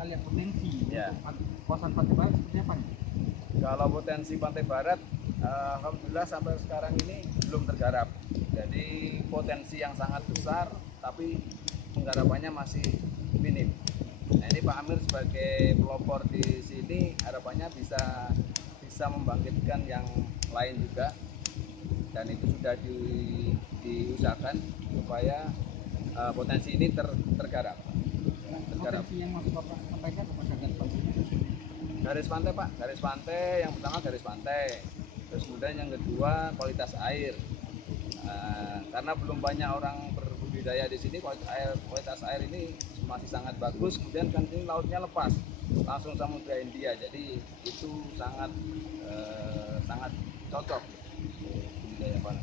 kita lihat potensi Ya. kawasan Pantai Barat seperti apa nih? Kalau potensi Pantai Barat, alhamdulillah sampai sekarang ini belum tergarap. Jadi potensi yang sangat besar, tapi penggarapannya masih minim. Nah, ini Pak Amir sebagai pelopor di sini harapannya bisa membangkitkan yang lain juga, dan itu sudah diusahakan supaya potensi ini tergarap. Potensi yang masuk Bapak sampaikan apakah garis pantainya atau seperti apa? Garis pantai Pak, garis pantai yang pertama garis pantai, terus kemudian yang kedua kualitas air. Karena belum banyak orang berbudidaya di sini, kualitas air ini masih sangat bagus. Kemudian kan ini lautnya lepas, langsung Samudra Hindia, jadi itu sangat sangat cocok budidaya Pak.